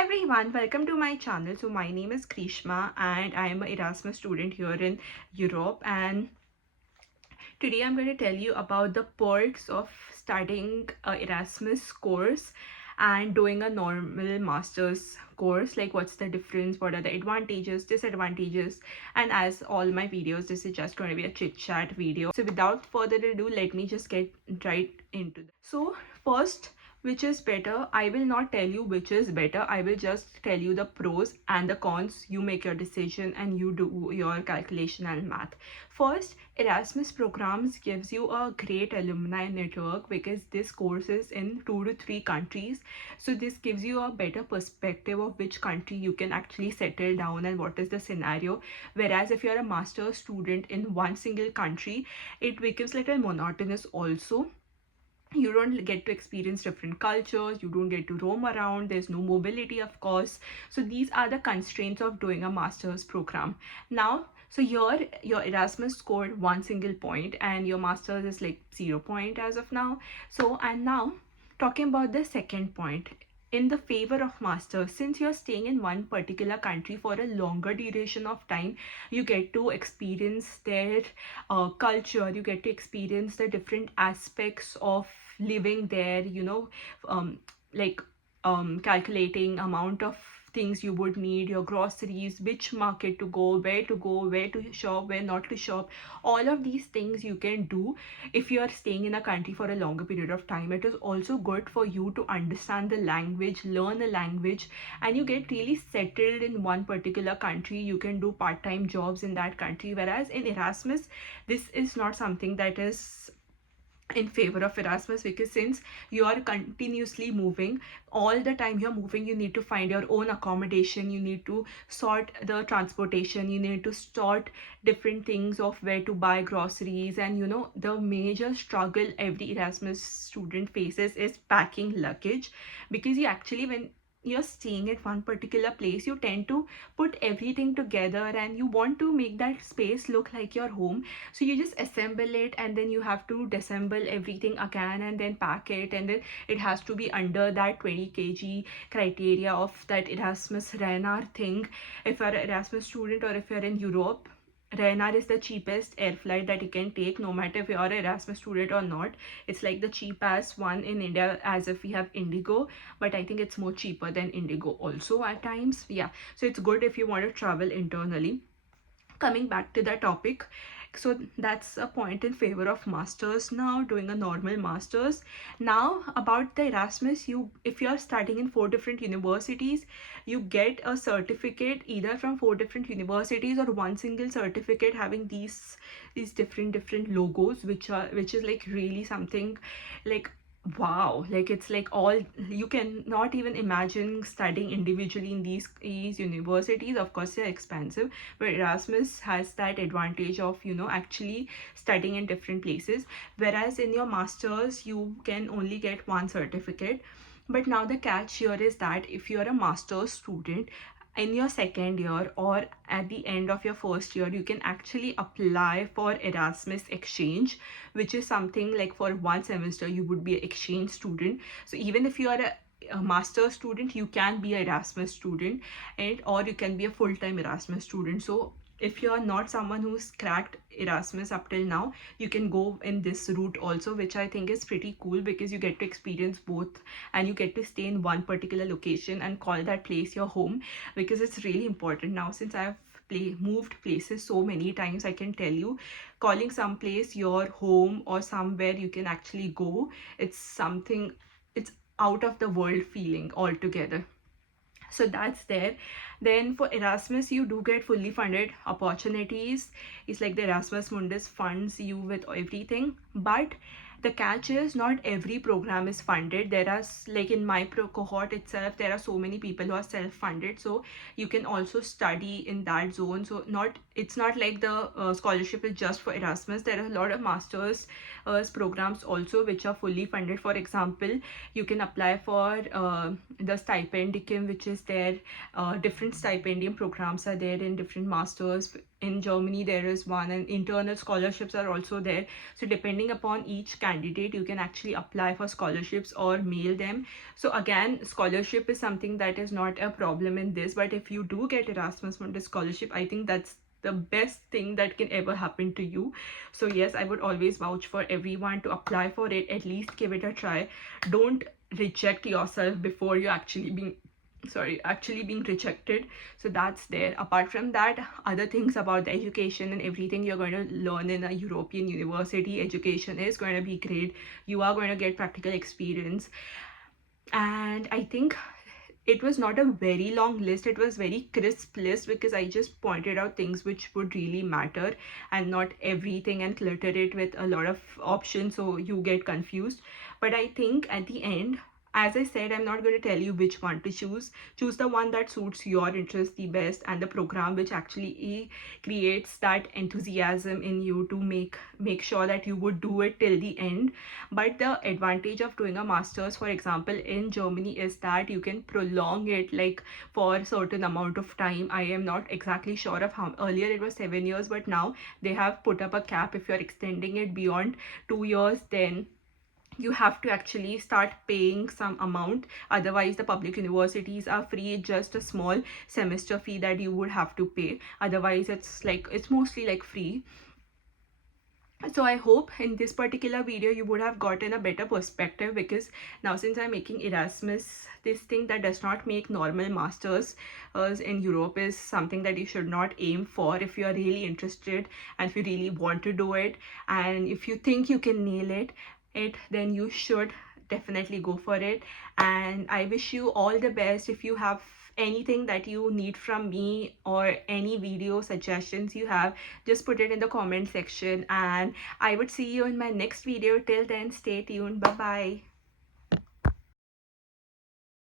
Hi everyone, welcome to my channel. So my name is Krishma and I am an Erasmus student here in Europe, and today I'm going to tell you about the perks of studying a Erasmus course and doing a normal master's course. Like, what's the difference, what are the advantages, disadvantages, and as all my videos, this is just going to be a chit chat video. So without further ado, let me just get right into it. So first, which is better? I will not tell you which is better. I will just tell you the pros and the cons. You make your decision and you do your calculation and math. First, Erasmus programs gives you a great alumni network because this course is in 2 to 3 countries. So this gives you a better perspective of which country you can actually settle down and what is the scenario. Whereas if you're a master's student in one single country, it becomes little monotonous also. You don't get to experience different cultures, you don't get to roam around, there's no mobility, of course. So these are the constraints of doing a master's program. Now, so here your Erasmus scored one single point and your master's is like 0 point as of now. So, and now talking about the second point, in the favor of masters, since you're staying in one particular country for a longer duration of time, you get to experience their culture, you get to experience the different aspects of living there, um, like calculating amount of things you would need, your groceries, which market to go, where to shop, where not to shop. All of these things you can do if you are staying in a country for a longer period of time. It is also good for you to understand the language, learn the language, and you get really settled in one particular country. You can do part-time jobs in that country, whereas in Erasmus this is not something that is in favor of Erasmus, because since you are continuously moving, all the time you're moving, you need to find your own accommodation, you need to sort the transportation, you need to sort different things of where to buy groceries. And the major struggle every Erasmus student faces is packing luggage, because you actually, when you're staying at one particular place, you tend to put everything together and you want to make that space look like your home. So you just assemble it and then you have to disassemble everything again and then pack it, and then it has to be under that 20 kg criteria of that Erasmus Renar thing. If you're an Erasmus student or if you're in Europe, Ryanair is the cheapest air flight that you can take, no matter if you're an Erasmus student or not. It's like the cheapest one in India, as if we have Indigo, but I think it's more cheaper than Indigo also at times. Yeah, so it's good if you want to travel internally. Coming back to the topic, so that's a point in favor of masters. Now doing a normal masters. Now about the Erasmus, you, if you are studying in 4 different universities, you get a certificate either from 4 different universities or one single certificate having these different logos, which is like really something like wow. Like, it's like all, you can not even imagine studying individually in these universities. Of course they're expensive, but Erasmus has that advantage of actually studying in different places, whereas in your masters you can only get one certificate. But now the catch here is that if you're a master's student in your second year or at the end of your first year, you can actually apply for Erasmus exchange, which is something like for one semester you would be an exchange student. So even if you are a master's student, you can be an Erasmus student, and or you can be a full-time Erasmus student. So if you are not someone who's cracked Erasmus up till now, you can go in this route also, which I think is pretty cool because you get to experience both and you get to stay in one particular location and call that place your home, because it's really important. Now, since I've moved places so many times, I can tell you, calling some place your home or somewhere you can actually go, it's something, it's out of the world feeling altogether. So that's there. Then for Erasmus, you do get fully funded opportunities. It's like the Erasmus Mundus funds you with everything, but the catch is not every program is funded. There are, like in my cohort itself, there are so many people who are self-funded, so you can also study in that zone. So it's not like the scholarship is just for Erasmus. There are a lot of masters programs also which are fully funded. For example, you can apply for the stipendicum, which is there. Different stipendium programs are there in different masters. in Germany there is one, and internal scholarships are also there. So depending upon each candidate, you can actually apply for scholarships or mail them. So again, scholarship is something that is not a problem in this, but if you do get Erasmus Mundus scholarship, I think that's the best thing that can ever happen to you. So yes, I would always vouch for everyone to apply for it. At least give it a try. Don't reject yourself before you actually being rejected. So that's there. Apart from that, other things about the education and everything you're going to learn in a European university, education is going to be great. You are going to get practical experience. And I think it was not a very long list, it was very crisp list, because I just pointed out things which would really matter and not everything, and clutter it with a lot of options so you get confused. But I think at the end, as I said, I'm not going to tell you which one to choose the one that suits your interest the best, and the program which actually creates that enthusiasm in you to make sure that you would do it till the end. But the advantage of doing a master's, for example, in Germany, is that you can prolong it like for a certain amount of time. I am not exactly sure of how. Earlier it was 7 years, but now they have put up a cap. If you're extending it beyond 2 years, then you have to actually start paying some amount. Otherwise, the public universities are free, just a small semester fee that you would have to pay. Otherwise, it's mostly like free. So I hope in this particular video you would have gotten a better perspective, because now since I'm making Erasmus, this thing that does not make normal masters in Europe is something that you should not aim for if you are really interested and if you really want to do it, and if you think you can nail it, then you should definitely go for it. And I wish you all the best. If you have anything that you need from me or any video suggestions you have, just put it in the comment section, and I would see you in my next video. Till then, stay tuned. Bye bye.